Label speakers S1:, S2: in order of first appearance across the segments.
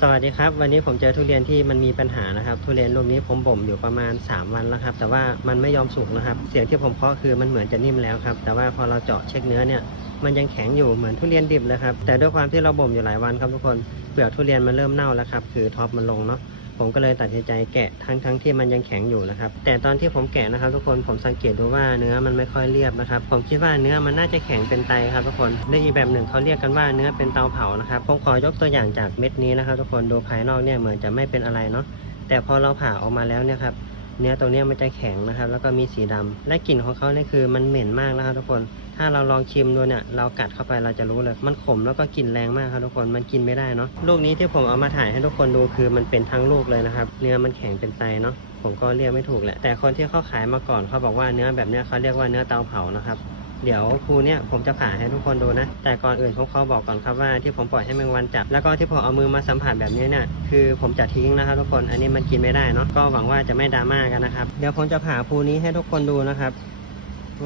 S1: สวัสดีครับวันนี้ผมเจอทุเรียนที่มันมีปัญหานะครับ ทุเรียนลูกนี้ผมบ่มอยู่ประมาณ 3 วันแล้วครับ แต่ว่ามันไม่ยอมสุกนะครับ เสียงที่ผมเคาะคือมันเหมือนจะนิ่มแล้วครับ แต่ว่าพอเราเจาะเช็คเนื้อเนี่ยมันยังแข็งอยู่เหมือนทุเรียนดิบเลยครับแต่ด้วยความที่เราบ่มอยู่หลายวันครับทุกคนเปลือกทุเรียนมันเริ่มเน่าแล้วครับคือท็อปมันลงเนาะ ผมก็เลยตัดใจแกะทั้งทั้งที่มันยังแข็งอยู่นะครับ แต่ตอนที่ผมแกะนะครับ ทุกคนผมสังเกตดูว่าเนื้อมันไม่ค่อยเรียบนะครับ ผมคิดว่าเนื้อมันน่าจะแข็งเป็นไตครับทุกคนเรียกอีกแบบหนึ่งเขาเรียกกันว่าเนื้อเป็นเตาเผานะครับผมขอยกตัวอย่างจากเม็ดนี้นะครับ ทุกคนดูภายนอกเนี่ยเหมือนจะไม่เป็นอะไรเนาะแต่พอเราผ่าออกมาแล้วเนี่ยครับ เนื้อตรงนี้มันจะแข็งนะครับ แล้วก็มีสีดำและกลิ่นของเขาเนี่ยคือมันเหม็นมากนะครับทุกคน ถ้าเราลองชิมดูเนี่ยเรากัดเข้าไปเราจะรู้เลย มันขมแล้วก็กลิ่นแรงมากครับทุกคนมันกินไม่ได้เนาะลูกนี้ที่ผมเอามาถ่ายให้ทุกคนดูคือมันเป็นทั้งลูกเลยนะครับ เนื้อมันแข็งเป็นไตเนาะผมก็เรียกไม่ถูกแหละแต่คนที่เขาขายมาก่อนเขาบอกว่าเนื้อแบบเนี้ยเขาเรียกว่าเนื้อเตาเผานะครับ เดี๋ยวครูเนี่ยผมจะผ่าให้ทุกคนดูนะ แต่ก่อนอื่นผมขอบอกก่อนครับว่าที่ผมปล่อยให้แมงวันจับ แล้วก็ที่ผมเอามือมาสัมผัสแบบนี้เนี่ยคือผมจะทิ้งนะครับทุกคนอันนี้มันกินไม่ได้เนาะก็หวังว่าจะไม่ดราม่ากันนะครับเดี๋ยวผมจะผ่าภูนี้ให้ทุกคนดูนะครับ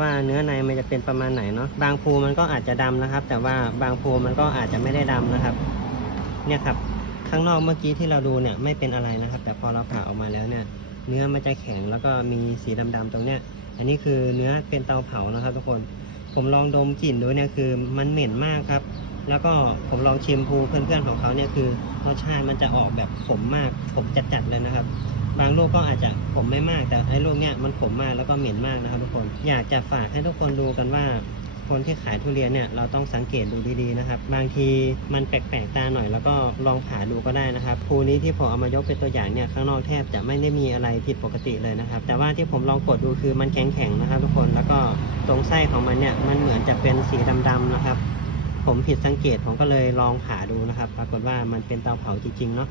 S1: ว่าเนื้อในมันจะเป็นประมาณไหนเนาะบางภูมันก็อาจจะดำนะครับ แต่ว่าบางภูมันก็อาจจะไม่ได้ดำนะครับ เนี่ยครับข้างนอกเมื่อกี้ที่เราดูเนี่ยไม่เป็นอะไรนะครับ แต่พอเราผ่าออกมาแล้วเนี่ย เนื้อมันจะแข็งแล้วก็มีสีดำๆตรงเนี้ย อันนี้คือเนื้อเป็นเตาเผานะครับทุกคน ผมลองดมกลิ่นดูเนี่ยคือมันเหม็นมากครับ แล้วก็ผมลองชิมภูเพื่อนๆของเขาเนี่ยคือรสชาติมันจะออกแบบขมมากขมจัดๆเลยนะครับ บางลูกก็อาจจะขมไม่มากแต่ไอ้ลูกเนี่ยมันขมมากแล้วก็เหม็นมากนะครับ ทุกคน อยากจะฝากให้ทุกคนดูกันว่า คนที่ขายทุเรียนเนี่ยเราต้องสังเกตดูดีๆนะครับ บางทีมันแปลกๆตาหน่อยแล้วก็ลองผ่าดูก็ได้นะครับภูนี้ที่ผมเอามายกเป็นตัวอย่างเนี่ยข้างนอกแทบจะไม่ได้มีอะไรผิดปกติเลยนะครับ แต่ว่าที่ผมลองกดดูคือมันแข็งๆนะครับ ทุกคนแล้วก็ตรงไส้ของมันเนี่ยมันเหมือนจะเป็นสีดำๆนะครับ ผมผิดสังเกตผมก็เลยลองผ่าดูนะครับ ปรากฏว่ามันเป็นเตาเผาจริงๆเนาะ